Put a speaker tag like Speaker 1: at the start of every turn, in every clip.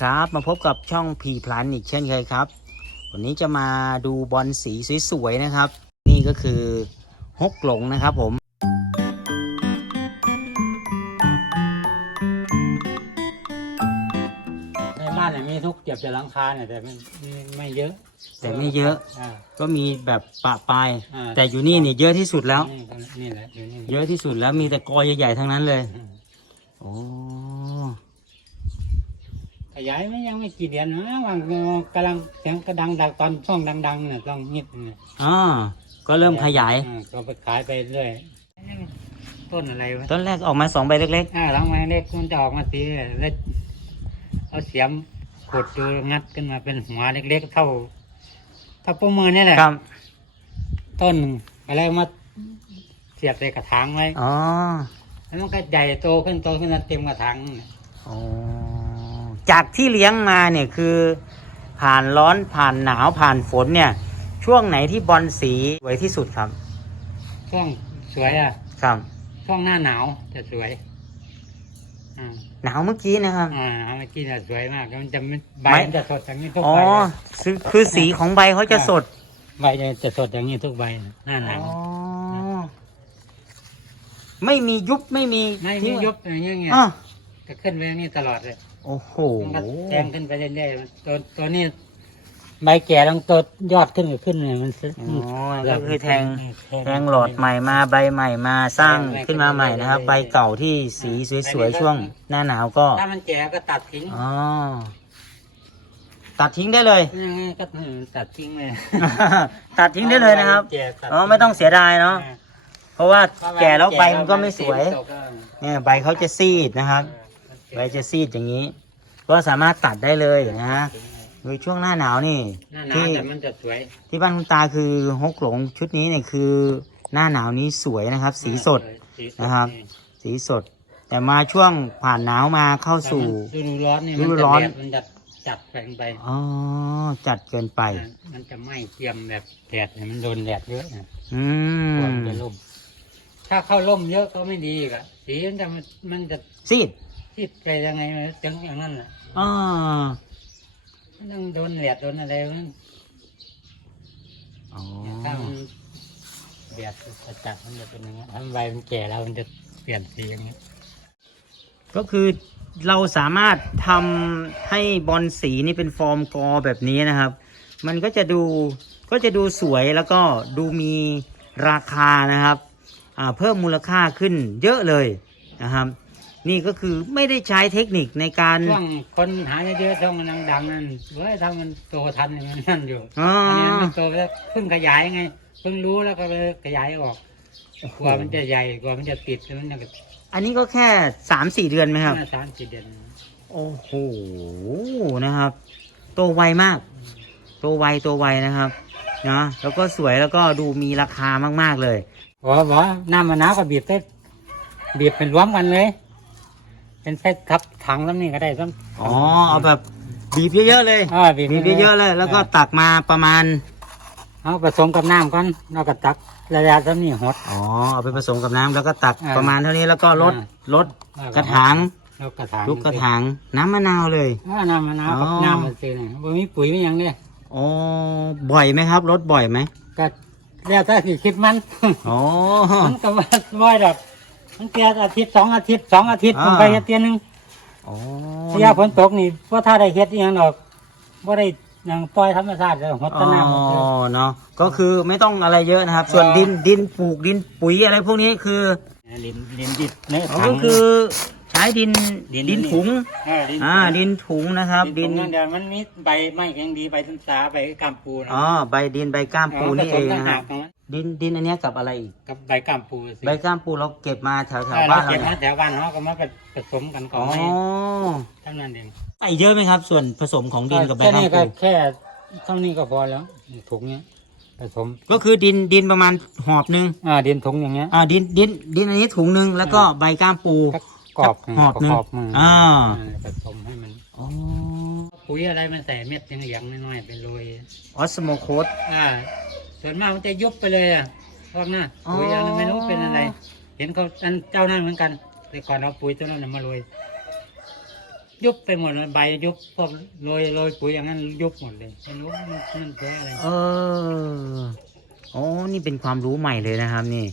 Speaker 1: ครับ มาพบกับช่องพีพลันอีกเช่นเคยครับ วันนี้จะมาดูบอลสีสวยๆนะครับ นี่ก็คือฮกหลงนะครับผม
Speaker 2: ในบ้านเนี่ยมีทุกเก็บแต่หลังคาเนี่ยแต่ไม่ไม่ไม่เยอะ
Speaker 1: แต่ไม่เยอะ
Speaker 2: อ่า
Speaker 1: ก็มีแบบปะปลาย
Speaker 2: อ่า
Speaker 1: แต่อยู่นี่นี่เยอะที่สุดแล้ว
Speaker 2: นี่ก็นี่แหละอยู่นี่
Speaker 1: เยอะที่สุดแล้วมีแต่กอใหญ่ๆทั้งนั้นเลย
Speaker 2: อืม
Speaker 1: โอ้
Speaker 2: ขยายไม่ยังไม่กี่เดือนนะวางกำลังเสียงกระดังดังตอนช่วงดังๆเนี่ยต้องนิดนึง
Speaker 1: อ่าก็เริ่มขยาย
Speaker 2: อ่ก็ไปขายไปเรื่อยต้นอะไรวะ
Speaker 1: ต้นแรกออกมาสองใบเล็ก
Speaker 2: อ่าหลังไม้เล็กมันจะออกมาสีแล้วเอาเสียมขุดดูงัดขึ้นมาเป็นหัวเล็กๆเท่าเท่าประมือนี่แหละ
Speaker 1: ๆ ครับ
Speaker 2: ต้นหนึ่งอะไรมาเสียบใส่กระถางไว้
Speaker 1: อ๋อ
Speaker 2: แล้วมันก็ใหญ่โตขึ้นโตขึ้นจนเต็มกระถางนั่นแหละ
Speaker 1: อ๋อ จากที่เลี้ยงมาเนี่ยคือผ่านร้อนผ่านหนาวผ่านฝนเนี่ย ช่วงไหนที่บอลสีสวยที่สุดครับ
Speaker 2: ช่วงสวยอะ
Speaker 1: ครับ
Speaker 2: ช่วงหน้าหนาวจะสวยอ่า
Speaker 1: หนาวเมื่อกี้นะครับ
Speaker 2: อ่าเอามากินอะสวยมากแล้วมันจะไม่ใบ
Speaker 1: ไม่
Speaker 2: มันจะสดอย่างนี้ทุก
Speaker 1: อ๋อ
Speaker 2: ใบเลย
Speaker 1: คือคือสีของใบเขาจะสด
Speaker 2: ใบจะสดอย่างนี้ทุกใบหน้าหนาว
Speaker 1: อ๋อไม่มียุบไม่มี
Speaker 2: ไม่
Speaker 1: ทิ้
Speaker 2: มี
Speaker 1: ง
Speaker 2: ยุบอย่างเงี้ยไง
Speaker 1: อะ
Speaker 2: ก็ขึ้นไปอย่างนี้ตลอดเลย
Speaker 1: โอ้โห
Speaker 2: มันก็แทงขึ้นไปเรื่อยๆมันตัวตัวนี้ใบแก่ต้องตัวยอดขึ้นก็ขึ้นเลยมันซึ
Speaker 1: อ๋อก็คือแทง
Speaker 2: แทง
Speaker 1: แทงหลอดใหม่มาใบใหม่มาสร้างขึ้นมาใหม่นะครับ ใบเก่าที่สีสวยๆช่วง หน้าหนาวก็
Speaker 2: ถ้ามันแก่ก็ตัดทิ้ง
Speaker 1: อ๋อตัดทิ้งได้เลย
Speaker 2: ยังไงก็ตัดทิ้งเลย
Speaker 1: ตัดทิ้งได้เลยนะครับ
Speaker 2: แก่ตัด
Speaker 1: อ๋อไม่ต้องเสียดายเนาะ
Speaker 2: อ่า
Speaker 1: เพราะว่าแก่แล้วใบมันก็ไม่สวย
Speaker 2: ตกก็
Speaker 1: เนี่ยใบเขาจะซีดนะครับใบจะซีดอย่างนี้ ก็สามารถตัดได้เลยนะโดยช่วงหน้าหนาวนี่
Speaker 2: หน้าหนาว
Speaker 1: ที่
Speaker 2: แต่มันจะสวย
Speaker 1: ที่บ้านคุณตาคือฮกหลงชุดนี้เนี่ยคือหน้าหนาวนี้สวยนะครับ สีสด
Speaker 2: สีสด
Speaker 1: นะครับ สีสด แต่มาช่วงผ่านหนาวมาเข้าสู่
Speaker 2: ฤดูร้อนนี่
Speaker 1: ฤ
Speaker 2: มัน
Speaker 1: ดู
Speaker 2: จะ
Speaker 1: ร้อน
Speaker 2: แดดมันจะจัดแรงไป
Speaker 1: อ๋อจัดเกินไป
Speaker 2: มันจะไหม้เกรียมแบบแดดเนี่ยมันโดนแดดเยอะนะ
Speaker 1: อื
Speaker 2: กลัว
Speaker 1: ม
Speaker 2: มันจะล่ม ถ้าเข้าร่มเยอะก็ไม่ดีอีกอะสีมันจะมันจะ
Speaker 1: ซีด
Speaker 2: ทิดไปยังไงมันจังอย่างนั้นแหละ
Speaker 1: อ๋อ
Speaker 2: มันต้องโดนแดดโดนอะไรมัน
Speaker 1: อ๋อ
Speaker 2: ถ้ามันแดดจัดมันจะเป็นอย่างนี้นถ้าใบมันแก่แล้วมันจะเปลี่ยนสีอย่างนี้
Speaker 1: ก็คือเราสามารถทำให้บอลสีนี่เป็นฟอร์มกอแบบนี้นะครับ มันก็จะดูก็จะดูสวยแล้วก็ดูมีราคานะครับอ่าเพิ่มมูลค่าขึ้นเยอะเลยนะครับ นี่ก็คือไม่ได้ใช้เทคนิคในการ
Speaker 2: ช่วงคนหาเยอะๆช่วงมันดังๆนั่นเว้ยถ้ามันโตทันอย่างนั้นนั่นอยู่
Speaker 1: อ๋อ
Speaker 2: อั นนี้มันโตไปแล้วเพิ่งขยายไงเพิ่งรู้แล้วก็เลยขยายออกกว่ามันจะใหญ่กว่ามันจะติดมันจะ
Speaker 1: อันนี้ก็แค่สามสี่เดือนไหมครับ
Speaker 2: มาสามสี่เดือน
Speaker 1: โอ้โหนะครับ โตไวมาก โตไวโตไวนะครับนะแล้วก็สวยแล้วก็ดูมีราคามาก ๆ เลย
Speaker 2: บอกว่าน้ำมะนาวก็บีบได้บีบเป็นรวมกันเลย เป็นเซตทับถังแล้วนี่ก็ได้ซ้ำ
Speaker 1: อ๋อเอาแบบบีบเยอะๆเลย
Speaker 2: อ่าบีบ
Speaker 1: บีบเยอะๆเลย แล้วก็ตักมาประมาณ
Speaker 2: เอาผสมกับน้ำก่อนแล้วก็ตักระยะซ้ำนี่หด
Speaker 1: อ๋อเอาไปผสมกับน้ำแล้วก็ตัก
Speaker 2: อ่า
Speaker 1: ประมาณเท่านี้แล้วก็ลด
Speaker 2: อ่า
Speaker 1: ลดกระถาง
Speaker 2: แล้วกระถาง
Speaker 1: ลูกกระถางน้ำมะนาวเลย
Speaker 2: อ่าน้ำมะนาวกับ
Speaker 1: อ๋อ
Speaker 2: น้ำมันซื้อนี่บ่มีปุ๋ยไม่ยังเนี่ย
Speaker 1: อ๋อบ่อยไหมครับลดบ่อยไหม
Speaker 2: ก็แล้วถ้าสิคิดมัน
Speaker 1: อ๋อ
Speaker 2: มันก็ว่าบ่อยดอก มันเตียอาทิตย์สองอาทิตย์สองอาทิตย์
Speaker 1: อ่า
Speaker 2: ผมไปเฮ็ดเตียหนึง
Speaker 1: อ๋อ
Speaker 2: ระยะฝนตกนี่ว่าถ้าได้เฮ็ดอหยังดอกบ่ได้หยังปล่อยธรรมชาติเลยหด
Speaker 1: อ๋
Speaker 2: แตะน้ำหมดเลย
Speaker 1: อเนาะก็คือไม่ต้องอะไรเยอะนะครับ ส่วน
Speaker 2: อ่า
Speaker 1: ดินดินปลูกดินปุ๋ยอะไรพวกนี้คือ
Speaker 2: ลินลินดิบใน
Speaker 1: อ๋อ
Speaker 2: ถัง
Speaker 1: ก็คือ ใช้ดิน
Speaker 2: ดิน
Speaker 1: ดินถุง
Speaker 2: อ่าดิน
Speaker 1: อ่าดินถุงนะครับ
Speaker 2: ดิ
Speaker 1: ดิ
Speaker 2: น
Speaker 1: น
Speaker 2: ถุงนั่นเดียวมันมีใบไม้ยังดีใบต้นสาใบกำปูนะ
Speaker 1: อ๋อใบดินใบก้ามปูนี่เอง
Speaker 2: ผสมต่า
Speaker 1: นะ
Speaker 2: หา
Speaker 1: ฮะ
Speaker 2: กตรงนั้น
Speaker 1: ดินดินอันเนี้ยกับอะไรอีก
Speaker 2: กับใบกำปูสิ
Speaker 1: ใบก้ามปูเราเก็บมาแถวแถว
Speaker 2: ถ้า
Speaker 1: บ้า
Speaker 2: เรา
Speaker 1: นเรา
Speaker 2: เก็บ
Speaker 1: เนี่
Speaker 2: มายแถวบ้านเขาก็มาผสมกันก่อ
Speaker 1: อ๋
Speaker 2: น
Speaker 1: อ
Speaker 2: ให้เท่านั้นเอง
Speaker 1: ใส่เยอะไหมครับ ส่วนผสมของดินกับใบ
Speaker 2: แค่
Speaker 1: ก้าม
Speaker 2: นี้ก็
Speaker 1: ปู
Speaker 2: แค่เท่านี้ก็พอแล้วถุงเนี้ยผสม
Speaker 1: ก็คือดินดินประมาณหอบหนึ่ง
Speaker 2: อ่าดินถุงอย่างเงี้ย
Speaker 1: อ่าดินดินดินอันนี้ถุงหนึ่งแล้วก็ใบก้ามปู
Speaker 2: สัก กรอบ
Speaker 1: หอบหนึ่ง
Speaker 2: กรอบมือ
Speaker 1: อ่า
Speaker 2: ผสมให้มัน
Speaker 1: อ๋อ
Speaker 2: ปุ๋ยอะไรมันใส่เม็ดเหลืองๆน้อยๆเป็นโรย
Speaker 1: ออสโมโคส
Speaker 2: อ่า ส่วนมากมันจะยุบไปเลยอะพวกน่ะ
Speaker 1: อ๋อ
Speaker 2: ปุ๋ยอะไรไม่รู้เป็นอะไร เห็นเขาอันเจ้านั่นเหมือนกันแต่ก่อนเอาปุ๋ยตัวนั้นนะมาโรยยุบไปหมดเลยใบยุบพวกโรยโรยปุ๋ยอย่างนั้นยุบหมดเลยไม่รู้มันมันแพ้อะไร
Speaker 1: เอออ๋อนี่เป็นความรู้ใหม่เลยนะครับ นี่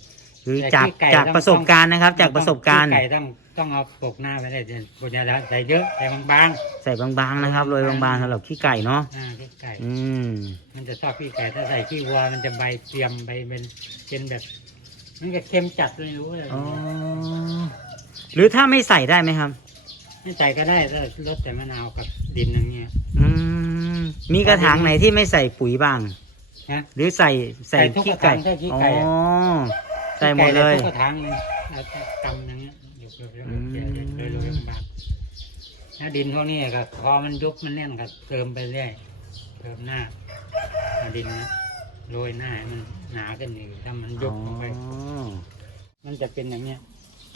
Speaker 1: คือ
Speaker 2: แต่
Speaker 1: จาก
Speaker 2: ขี้ไก่
Speaker 1: จาก
Speaker 2: ต้อง
Speaker 1: ประสบการณ์นะครับ จากประสบการณ์
Speaker 2: ไก่ต้อง ต้องเอาปกหน้าไปได้เดี๋ยวปุญญาใส่เยอะใส่บาง
Speaker 1: ใส่บางๆนะครับโรยบางๆสำหรับขี้ไก่เนาะ
Speaker 2: ๆอ่าขี้ไก่
Speaker 1: อืม
Speaker 2: มันจะชอบขี้ไก่ถ้าใส่ขี้วัวมันจะใบเตรียมใบเป็นเป็นแบบ มันก็เค็มจัดเลยรู้เลย
Speaker 1: อ๋อหรือถ้าไม่ใส่ได้ไหมครับ
Speaker 2: ไม่ใส่ก็ได้ถ้าลดแต่มะนาวกับดินอย่างเงี้ย
Speaker 1: อืมมีกระถางไหนที่ไม่ใส่ปุ๋ยบ้าง
Speaker 2: นะ
Speaker 1: หรือใส่ใส่
Speaker 2: ใส่ทุก
Speaker 1: ขี้ไก่
Speaker 2: กระถางใส่ขี้
Speaker 1: อ๋อ
Speaker 2: ไก่อะ
Speaker 1: ใส่หมดเลย
Speaker 2: ไก่ทุกกระถางเลยเอาแต่ตำอย่างเงี้ย อยู่เรื่อย
Speaker 1: อืม
Speaker 2: ๆโรยๆบางๆถ้าดินพวกนี้ก็พอมันยุบมันแน่นก็เติมไปเรื่อยเติมหน้าเอาดินนะโรยหน้าให้มันหนาขึ้นอีกถ้ามันยุบลงไป
Speaker 1: อ๋อ
Speaker 2: มันจะเป็นอย่างเงี้ย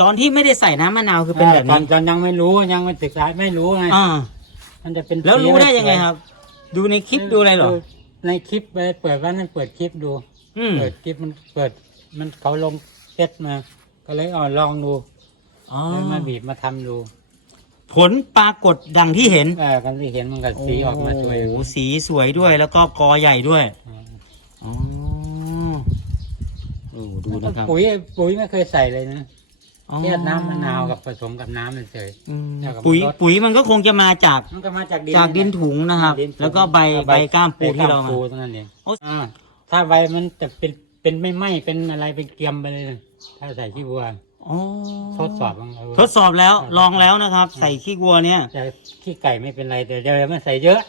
Speaker 1: ตอนที่ไม่ได้ใส่น้ำมะนาวคือเป็นแบบ
Speaker 2: ตอ
Speaker 1: นี้
Speaker 2: ตอนยังไม่รู้ยังไม่ศึกษาไม่รู้ไง
Speaker 1: อ่า
Speaker 2: มันจะเป็น
Speaker 1: แล้วรู้ได้ยังไง
Speaker 2: สี
Speaker 1: ครับ ดูในคลิปดูอะไรเหรอ
Speaker 2: ในคลิปไปเปิดว่านั่นเปิดคลิปดู
Speaker 1: อืม
Speaker 2: เปิดคลิปมันเปิด มันเขาลงเฟซมา ก็เลยเอาลองดู
Speaker 1: อ๋อ
Speaker 2: เลยมาบีบมาทำดู
Speaker 1: ผลปรากฏดังที่เห็น
Speaker 2: เออกันที่เห็นมันก็สีออกมาสวย
Speaker 1: โอ้โหสีสวยด้วยแล้วก็กอใหญ่ด้วย
Speaker 2: อืม
Speaker 1: อ๋อโอ้ดูนะครับ
Speaker 2: ปุ๋ยปุ๋ยไม่เคยใส่เลยนะ
Speaker 1: อ๋อ
Speaker 2: แค่น้ำมะนาวกับผสมกับน้ำมันเฉย
Speaker 1: อืม
Speaker 2: แล้วก็
Speaker 1: ปุ๋ย
Speaker 2: ลด
Speaker 1: ปุ๋ยมันก็คงจะมาจาก
Speaker 2: มันก็มาจากดิน
Speaker 1: จากดินถุงนะครับ
Speaker 2: ดินถุง
Speaker 1: แล้วก็ใบใบก้ามปูที่เรา
Speaker 2: ใบ
Speaker 1: มา
Speaker 2: ปูเท่านั้นเอง
Speaker 1: โอ้
Speaker 2: อ่าถ้าใบมันจะเป็นเป็นไม่ไหม้เป็นอะไรเป็นเกรียมไปเลยนะถ้าใส่ขี้วัว
Speaker 1: อ๋อ
Speaker 2: ทดสอบลองเอา
Speaker 1: ทดสอบแล้วลองแล้วนะครับ ใส่ขี้วัวเนี่ย
Speaker 2: แต่ขี้ไก่ไม่เป็นไรแต่เดี๋ยวมันใส่เยอะ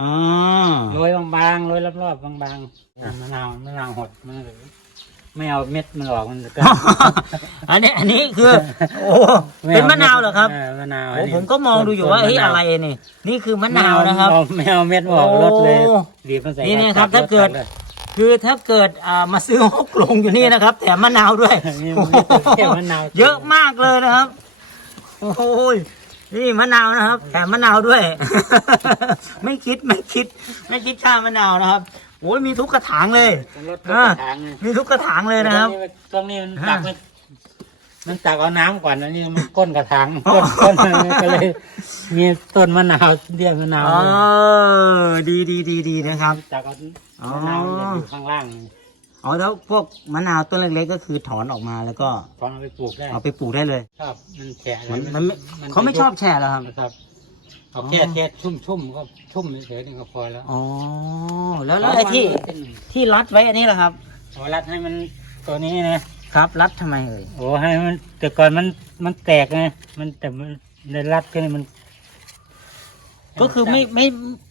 Speaker 1: อ๋อ
Speaker 2: โรยบางๆโรยรอบๆบางๆอะมะนาวมะนาวหดมันเลยไม่เอาเม็ดมันออกมันก็
Speaker 1: อันนี้ อันนี้คือโอ้เป็นมะนาวเหรอครับ
Speaker 2: อมะนาว
Speaker 1: โอ้ผมก็มองดูอยู่ว่าเฮ้ยอะไรนี่นี่คือมะนาวนะครับ
Speaker 2: ไม่เอาเม็ดออก
Speaker 1: โอ้
Speaker 2: รดเลยบีบมันใส่
Speaker 1: นี่เนี่ยครับ
Speaker 2: ตั
Speaker 1: ถ้าเกิด
Speaker 2: ลย
Speaker 1: คือถ้าเกิดอ่ามาซื้อฮกลงอยู่นี่นะครับ แถมมะนาวด้วย
Speaker 2: นี่
Speaker 1: โอ้
Speaker 2: มัน
Speaker 1: โห
Speaker 2: แค่มะนาว
Speaker 1: เยอะมากเลยนะครับ โอ้ยนี่มะนาวนะครับ แถมมะนาวด้วย ไม่คิดไม่คิด ไม่คิดค่ามะนาวนะครับโอ้ยมีทุกกระถางเลย
Speaker 2: มันลดทุกกระถางเลย
Speaker 1: มีทุกกระถางเลยนะครับ
Speaker 2: ตรงนี้มัน
Speaker 1: ฮะ
Speaker 2: ตักมัน มันตักเอาน้ำก่อนอันนี้มันก้นกระถางก้นก้นมันก็เลย มีต้นมะนาวเดียวมะนาว
Speaker 1: อ๋อดีดีดีดีนะครับ
Speaker 2: ตักเอา
Speaker 1: อ๋อ
Speaker 2: มะนาวมันจะอยู่ข้างล่าง
Speaker 1: อ๋อแล้วพวกมะนาวต้นเล็กๆก็คือถอนออกมาแล้วก็
Speaker 2: ตอนเอาไปปลูกได้
Speaker 1: เอาไปปลูกได้เลย
Speaker 2: ชอบมันแฉะ
Speaker 1: มัน
Speaker 2: ลย
Speaker 1: มันไม่เขาไม่ชอบแฉะเหรอครับ
Speaker 2: นะครับเอาแค่
Speaker 1: อ๋อ
Speaker 2: แค่ชุ่มชุ่มๆก็ชุ่มเฉยๆนี่ก็พอแล้ว
Speaker 1: อ๋อแล้วแล้วไอ้ที่ที่รัดไว้อันนี้ล่ะครับ
Speaker 2: เอารัดให้มันตัวนี้นะ ครับ
Speaker 1: รัดทำไมเอ่ย
Speaker 2: โอ้ให้มันแต่ก่อนมันมันแตกไงมันแต่มันได้รัดก็มัน
Speaker 1: ก็คือไม่ไม่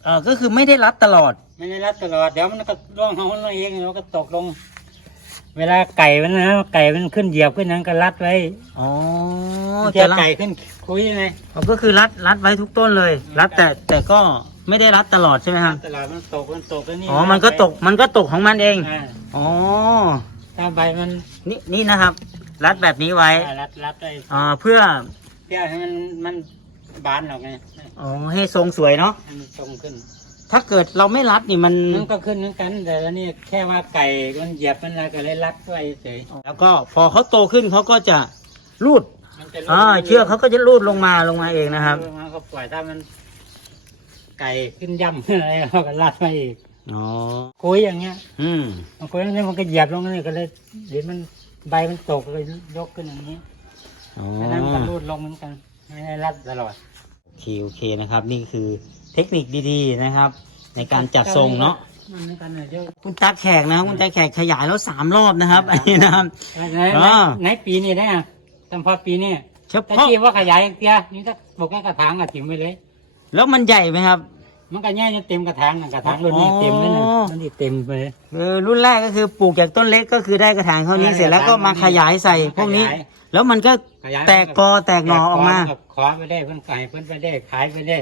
Speaker 1: เออก็คือไม่ได้รัดตลอด
Speaker 2: ไม่ได้รัดตลอดเดี๋ยวมันก็ร่วงของมันเองเดี๋ยวมันก็ตกลง เวลาไก่มันนะไก่มันขึ้นเหยียบขึ้นนั้นก็รัดไว้
Speaker 1: อ๋อ
Speaker 2: จะ
Speaker 1: รัด
Speaker 2: ไก่ขึ้นคุยไง
Speaker 1: อ๋อก็คือรัดรัดไว้ทุกต้นเลย รัดแต่แต่ก็ไม่ได้รัดตลอดใช่ไหมครับ
Speaker 2: ตลอดมันตกมันตกแล้วนี่
Speaker 1: อ๋อมันก็ตกมันก็ตกของมันเอง
Speaker 2: อ่า
Speaker 1: อ๋อ
Speaker 2: ถ้าใบมัน
Speaker 1: นี่นี่นะครับ รัดแบบนี้ไว้
Speaker 2: อ่ารัดรัดไว้
Speaker 1: อ่าเพื่อ
Speaker 2: เพื่อให้มันมันบานออกไง
Speaker 1: อ๋อให้ทรงสวยเนาะ
Speaker 2: ให้มันตรงขึ้น
Speaker 1: ถ้าเกิดเราไม่รัดนี่มัน
Speaker 2: มันก็ขึ้นเหมือนกัน แต่อันนี่แค่ว่าไก่มันเหยียบมันอะไรก็เลยรัดไว้เฉย
Speaker 1: แล้วก็พอเขาโตขึ้นเขาก็จะรูด
Speaker 2: มันจะ
Speaker 1: อ่าเชือกเขาก็จะรูดลงมาลงมาเองนะครับ
Speaker 2: มันก็ปล่อยถ้ามัน ไก่ขึ้นย่ำขึ้นอะไรเขาก็รัดไว้อีก
Speaker 1: อ๋อ
Speaker 2: คุยอย่างเงี้ย
Speaker 1: อืม
Speaker 2: มันคุยอย่างเงี้ยมันก็เหยียบลงนี่ก็เลยเดี๋ยวมันใบมันตกเลยยกขึ้นอย่างนี้
Speaker 1: อ๋อ
Speaker 2: แล้วนั้นมันก็รูดลงเหมือนกันไม่ได้รัดตลอด
Speaker 1: โอเคโอเคนะครับ นี่คือเทคนิคดีๆนะครับ ในการจัดทรงเนาะ
Speaker 2: มันเหมือนกันเลยเดี๋ยว
Speaker 1: คุณตาแขกนะครับคุณตาแขกขยายแล้วสามรอบนะครับอันนี้นะครับ
Speaker 2: ไหนไหน
Speaker 1: อ่า
Speaker 2: ไหนปีนี้ได้อะจำพอปีนี้
Speaker 1: เฉ
Speaker 2: แต่
Speaker 1: พาะ
Speaker 2: ที่ว่าขยายเตี้ยนี่ถ้าปลูกแค่กระถางอะถิ่มไปเลย
Speaker 1: แล้วมันใหญ่ไหมครับ
Speaker 2: มันก็แย่จะเต็มกระถางน่ะกระถางรุ่นนี้
Speaker 1: อ๋อ
Speaker 2: เต็มเลยนะมันนี่เต็มไปเลย
Speaker 1: เออรุ่นแรกก็คือปลูกจากต้นเล็กก็คือได้กระถางเท่านี้
Speaker 2: ได้
Speaker 1: เสร็จแล้วก็มาขยายใส่พวกนี้
Speaker 2: ขยาย
Speaker 1: แล้วมันก็
Speaker 2: ขยาย
Speaker 1: แตกกอแตกหน่อออกมา
Speaker 2: แต่ขอไปได้เพิ่นไก่เพิ่นไปได้ขายไปได้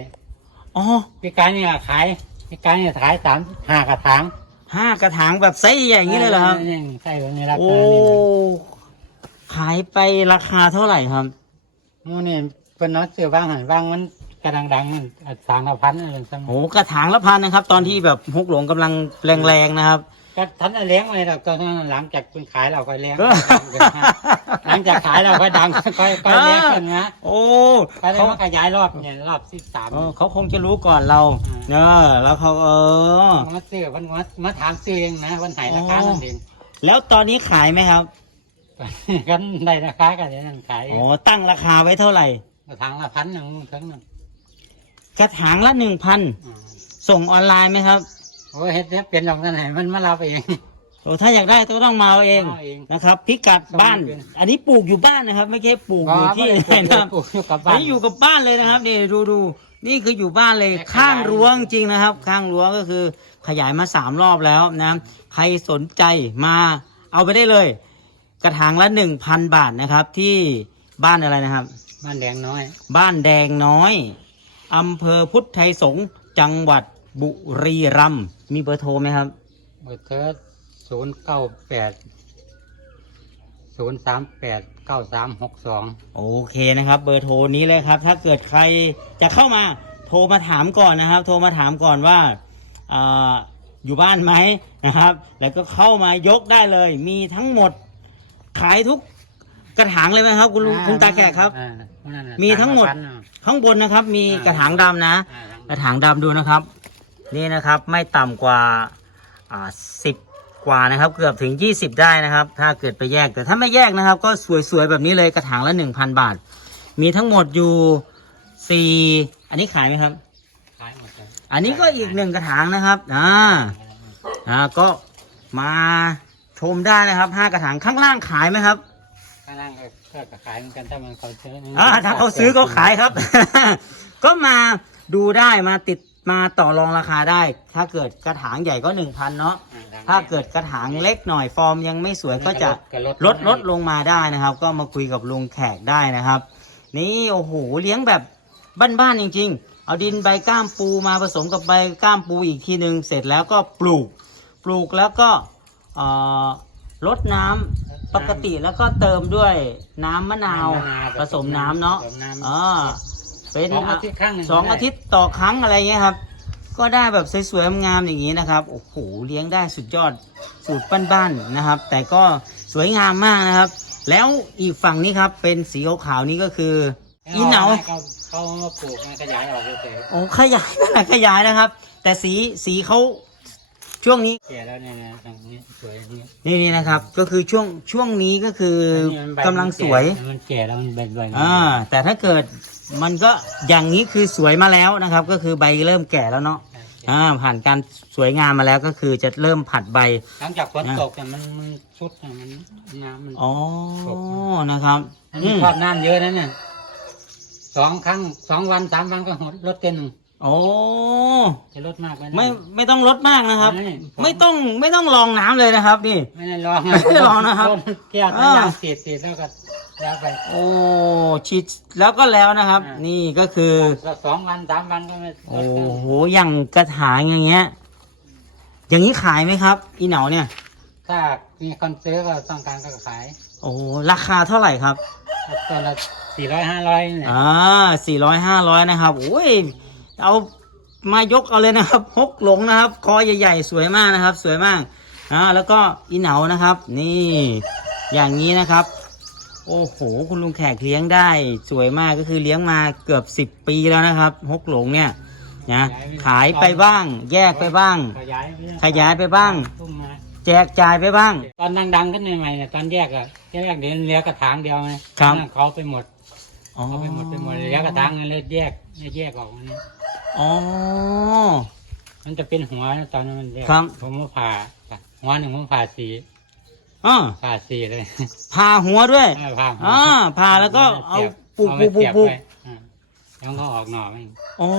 Speaker 1: อ๋อ
Speaker 2: พี่กายเนี่ยขายพี่กายเนี่ยขายสามห้ากระถาง
Speaker 1: ห้ากระถางแบบไซส์ใหญ่อย่างนี้เลยเหรอครับ
Speaker 2: นี่ใช่วันนี้รา
Speaker 1: โอ้
Speaker 2: คานี่นะ
Speaker 1: ขายไปราคาเท่าไหร่ครับ
Speaker 2: โอ้นี่เป็นน้อยเสือบ้างหันบ้างมัน กระดังดังๆมันสามพันอะไรเป็นซ้ำ
Speaker 1: โอ้กระถางละพันนะครับ ตอนที่แบบฮุกหลงกำลังแรงๆนะครับ
Speaker 2: ก็ทันได้เลี้ยงไว้แล้วก็หลังจากเป็นขายเราก็เลี้ยง
Speaker 1: ก็
Speaker 2: หลังจากขายเราก็ดังก็ก็เลี้ยงกันนะ
Speaker 1: โอ้
Speaker 2: ก็เลย
Speaker 1: เขา
Speaker 2: มาขยายรอบเนี่ยรอบที่สาม
Speaker 1: เออเขาคงจะรู้ก่อนเรา
Speaker 2: อ่า
Speaker 1: เนอะแล้วเขาเออ
Speaker 2: มาซื้อวันมามาถามซื้อเองนะวันไหนราคา
Speaker 1: อ๋อ
Speaker 2: นั่นเอง
Speaker 1: แล้วตอนนี้ขายไหมครับ
Speaker 2: กันได้ราคากันเลยนั่นขาย
Speaker 1: อ๋อตั้งราคาไว้เท่าไหร่
Speaker 2: กระถางละพันหนึ่งถึงหนึ่ง
Speaker 1: กระถางละหนึ่งพัน
Speaker 2: อ่า
Speaker 1: ส่งออนไลน์ไหมครับ
Speaker 2: โอ้ยเฮ็ดเนี่ยเปลี่ยนดอกนั่นไหนมันมารับเอง
Speaker 1: โอ้ถ้าอยากได้ก็ต้องมาเอาเอง
Speaker 2: เอาเอง
Speaker 1: นะครับ พิกัดบ้าน
Speaker 2: ส่งเอง
Speaker 1: อันนี้ปลูกอยู่บ้านนะครับ ไม่ใช่ปลูกอยู่ที่ไหนนะครับ
Speaker 2: ปลูกอยู่กับ
Speaker 1: อั
Speaker 2: บ้านน
Speaker 1: นี้อยู่กับบ้านเลยนะครับนี่ดูดูนี่คืออยู่บ้านเลย
Speaker 2: และขยาย
Speaker 1: ข้างรั้วจริงๆนะครับ ข้างรั้วก็คือขยายมาสามรอบแล้วนะใครสนใจมาเอาไปได้เลย กระถางละหนึ่งพันบาทนะครับ ที่บ้านอะไรนะครับ
Speaker 2: บ้านแดงน้อย
Speaker 1: บ้านแดงน้อย อำเภอพุทธไทยสงฆ์จังหวัดบุรีรัมย์มีเบอร์โทรไหมครับ
Speaker 2: เบอร์เทอร์ศูนย์เก้าแปดศูนย์สามแปดเก้าสามหกสอง
Speaker 1: โอเคนะครับ เบอร์โทรนี้เลยครับ ถ้าเกิดใครจะเข้ามาโทรมาถามก่อนนะครับ โทรมาถามก่อนว่าอาอยู่บ้านไหมนะครับ แล้วก็เข้ามายกได้เลย มีทั้งหมดขายทุกกระถางเลยไหมครับ คุณลุงคุณตาแขกครับ
Speaker 2: อ่า นั่นน่ะ
Speaker 1: มีทั้งหมด
Speaker 2: สาพันน่ะ
Speaker 1: ข้างบนนะครับ มี
Speaker 2: อ่าก
Speaker 1: ระถางดำนะ
Speaker 2: อ่าก
Speaker 1: ระถางดำดูนะครับ นี่นะครับไม่ต่ำกว่าอ่าสิบกว่านะครับ เกือบถึง 20 ได้นะครับ ถ้าเกิดไปแยกแต่ถ้าไม่แยกนะครับ ก็สวยๆแบบนี้เลยกระถางละ 1,000 บาท มีทั้งหมดอยู่สี่อันนี้ขายไหมครับ
Speaker 2: ขายหมดเลย
Speaker 1: อันนี้ก็อีกหนึ่งกระถางนะครับอ่าอ่าก็มาชมได้นะครับห้ากระถางข้างล่างขายไหมครับ
Speaker 2: ข้างล่างก็ ก็ขายเหมือนกันถ้ามันเขาซื้อนี่
Speaker 1: อ่าถ้าเขาซื้อก็ขายครับ ก็มาดูได้มาติดมาต่อรองราคาได้ ถ้าเกิดกระถางใหญ่ก็หนึ่งพันเนาะ
Speaker 2: อ่
Speaker 1: ถ้าเกิดกระถางเล็กหน่อยฟอร์มยังไม่สวยก็จะลดลดลงมาได้นะครับ ก็มาคุยกับลุงแขกได้นะครับ นี่โอ้โหเลี้ยงแบบบ้านๆจริง ๆ เอาดินใบก้ามปูมาผสมกับใบก้ามปูอีกทีหนึ่งเสร็จแล้วก็ปลูก ปลูกแล้วก็เอ่อลดน้ำ ปกติแล้วก็เติมด้วยน้ำมะนาวผสมน้ำเนาะ
Speaker 2: ผสมน้ำ
Speaker 1: อ่าเป็น
Speaker 2: สองอาทิตย์ครั้งหนึ่ง
Speaker 1: สองอาทิตย์ต่อครั้งอะไรเงี้ยครับ ก็ได้แบบสวยๆงามๆอย่างนี้นะครับโอ้โหเลี้ยงได้สุดยอดสูตรบ้านๆนะครับ แต่ก็สวยงามมากนะครับ แล้วอีกฝั่งนี้ครับเป็นสีขาวๆนี้ก็คืออีเหนา
Speaker 2: เขาเขามาปลูกมาขยายออกเฉย
Speaker 1: โอ้ขยายขยายนะครับ แต่สีสีเขา ช่วงนี้
Speaker 2: ๆแก่แล้วเนี่ยนะตรงนี้สวยอย่างนี้
Speaker 1: นี่นี่นะครับ ก็คือช่วงช่วงนี้ก็คือ
Speaker 2: นี่มันใบ
Speaker 1: กำลังสวย
Speaker 2: มันแก่แล้วมันเป็นใบ
Speaker 1: อ่าแต่ถ้าเกิดมันก็อย่างนี้คือสวยมาแล้วนะครับ ก็คือใบเริ่มแก่แล้วเนาะอ่าผ่านการสวยงามมาแล้วก็คือจะเริ่มผัดใบ
Speaker 2: หลังจากฝนตกเนี่ยมันมันชุดเนี่ยมันน้ำมัน
Speaker 1: อ๋อ นะครับ
Speaker 2: มัน
Speaker 1: อืม
Speaker 2: ชอบน้ำเยอะนะเนี่ยสองครั้งสองวันสามวันก็หดลดเต็มหนึ่ง
Speaker 1: โอ้
Speaker 2: จะลดมากไปนะ
Speaker 1: ไม่ไม่ต้องลดมากนะครับ
Speaker 2: ไม่
Speaker 1: ไม่ต้องไม่ต้องลองน้ำเลยนะครับนี่
Speaker 2: ไม่ได้ลอง
Speaker 1: ไม่ได้ลองนะครับ
Speaker 2: ลดแก้ว
Speaker 1: อ่า
Speaker 2: น้ำยางเสียดเสียดแล้วก็แล้วไป
Speaker 1: โอ้ฉีดแล้วก็แล้วนะครับ
Speaker 2: อ่านี่
Speaker 1: นี่ก็คือ
Speaker 2: สองวันสามวันก็ไม่ล
Speaker 1: โอ้
Speaker 2: ดกัน
Speaker 1: โหอย่างกระถางอย่างเงี้ย อย่างนี้ขายไหมครับ อีเหนาเนี่ย
Speaker 2: ถ้ามีคนซื้อก็ต้องการก็ขาย
Speaker 1: โอ้ราคาเท่าไหร่ครับ
Speaker 2: ตัวละสี่ร้อยห้าร้อยเนี่ย
Speaker 1: อ่าสี่ร้อยห้าร้อยนะครับโอ้ย เอามายกเอาเลยนะครับฮกหลงนะครับ คอใหญ่ๆ สวยมากนะครับ สวยมากอ่าแล้วก็อีเหนานะครับ นี่อย่างนี้นะครับ โอ้โห คุณลุงแขกเลี้ยงได้สวยมากก็คือเลี้ยงมาเกือบสิบปีแล้วนะครับฮกหลงเนี่ยนะขายไปบ้าง แยกไปบ้าง
Speaker 2: ขยายไปเรื่อ
Speaker 1: ขยายไปบ้าง
Speaker 2: ทุ่มมา
Speaker 1: แจกจ่ายไปบ้าง
Speaker 2: ตอนดังๆขึ้นใหม่ๆเนี่ยตอนแยกอะแยกเดี๋ยวเหลือกระถางเดียวไง
Speaker 1: ครับ
Speaker 2: นั่นเขาไปหมด
Speaker 1: อ๋อ
Speaker 2: เขาไปหมดไปหมดเหลือกระถางนั่นเลยแยก แยกออกมาเนี่ย
Speaker 1: อ๋อ
Speaker 2: มันจะเป็นหัวนะตอนนั้นมันแยก
Speaker 1: ครับ
Speaker 2: ผมมาผ่าหัวหนึ่งผมผ่าสี
Speaker 1: อ๋อ
Speaker 2: ผ่าสีเลย
Speaker 1: ผ่าหัวด้วย
Speaker 2: เออผ่าหัว
Speaker 1: อ่าผ่าแล้วก็เอา
Speaker 2: สียบ
Speaker 1: ปลูก
Speaker 2: เอา
Speaker 1: ปลูกปลูก
Speaker 2: เสียบ
Speaker 1: ปลูก
Speaker 2: ไว้อ่าแล้วก็ออกหน่อไหม
Speaker 1: อ๋อ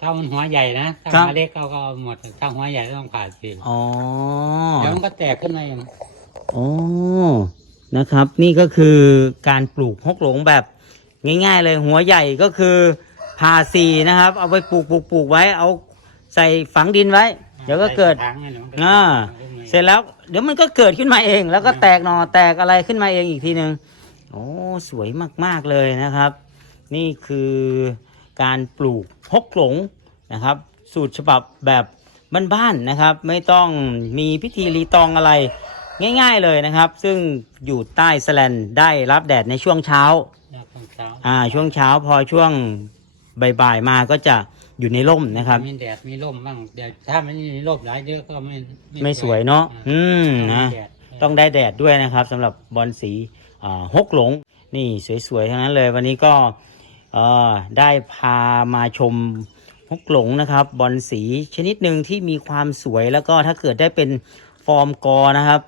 Speaker 2: ถ้ามันหัวใหญ่นะถ้า
Speaker 1: ครับ
Speaker 2: หัวเล็กเขาก็เอาหมดถ้าหัวใหญ่ต้องผ่าสี
Speaker 1: อ๋อ
Speaker 2: เดี๋ยวมันก็แตกขึ้นมาเอง
Speaker 1: โอ้นะครับ นี่ก็คือการปลูกฮกหลงแบบ ง่าย ๆ เลยหัวใหญ่ก็คือผ่าสีนะครับ เอาไปปลูกปลูกปลูกไว้ เอาใส่ฝังดินไว้ เดี๋ยวก็เกิด
Speaker 2: ใส่ถังเนี่ยมันก็
Speaker 1: อ่า
Speaker 2: ขึ้นมา
Speaker 1: เสร็จแล้ว เดี๋ยวมันก็เกิดขึ้นมาเอง แล้วก็แตกหนอแตกอะไรขึ้นมาเองอีกทีหนึ่งโอ้สวยมากๆเลยนะครับ นี่คือการปลูกฮกหลงนะครับ สูตรฉบับแบบบ้านๆนะครับ ไม่ต้องมีพิธีรีตองอะไรง่าย ๆเลยนะครับ ซึ่งอยู่ใต้สแลนได้รับแดดในช่วงเช้า
Speaker 2: ยากตอน เช้า
Speaker 1: อ่า ช่วงเช้าพอช่วงบ่ายๆมาก็จะอยู่ในร่มนะครับ
Speaker 2: มีแดดมีร่มบ้างเดี๋ยวถ้ามันมีร่มหลายเยอะก็ไม่
Speaker 1: ไม่สวยเนาะ
Speaker 2: อ่
Speaker 1: อืม
Speaker 2: ต้องมี
Speaker 1: นะ
Speaker 2: แดด
Speaker 1: ต้องได้แดดด้วยนะครับสำหรับบอลสีอ่าฮกหลง นี่สวยๆทั้งนั้นเลย วันนี้ก็เอ่อได้พามาชมฮกหลงนะครับบอลสีชนิดหนึ่งที่มีความสวยแล้วก็ถ้าเกิดได้เป็นฟอร์มกอนะครับ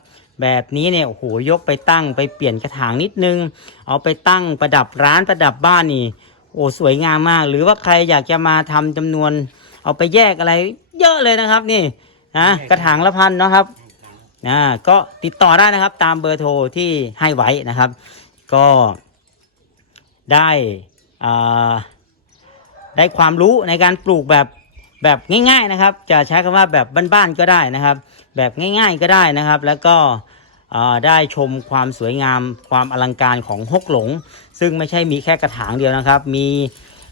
Speaker 1: แบบนี้เนี่ยโอ้โหยกไปตั้งไปเปลี่ยนกระถางนิดนึง เอาไปตั้งประดับร้านประดับบ้านนี่ โอ้สวยงามมาก หรือว่าใครอยากจะมาทำจำนวน เอาไปแยกอะไร เยอะเลยนะครับ นี่นะกระถางละพันนะครับนะก็ติดต่อได้นะครับ ตามเบอร์โทรที่ให้ไว้นะครับ ก็ได้อ่าได้ความรู้ในการปลูกแบบ แบบง่าย ๆนะครับ จะใช้คำว่าแบบบ้านๆก็ได้นะครับ แบบง่าย ๆก็ได้นะครับ แล้วก็ได้ชมความสวยงามความอลังการของฮกหลง ซึ่งไม่ใช่มีแค่กระถางเดียวนะครับ มี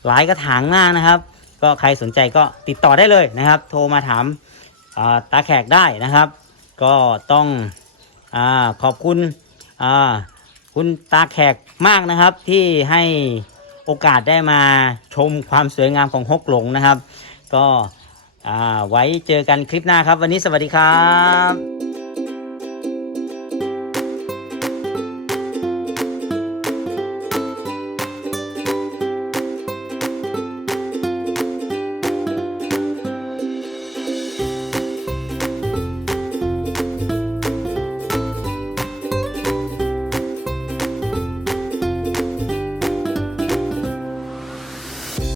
Speaker 1: หลายกระถางมากนะครับ ก็ใครสนใจก็ติดต่อได้เลยนะครับ โทรมาถามตาแขกได้นะครับ ก็ต้องอขอบคุณคุณตาแขกมากนะครับที่ให้โอกาสได้มาชมความสวยงามของฮกหลงนะครับ ก็ไว้เจอกันคลิปหน้าครับ วันนี้สวัสดีครับ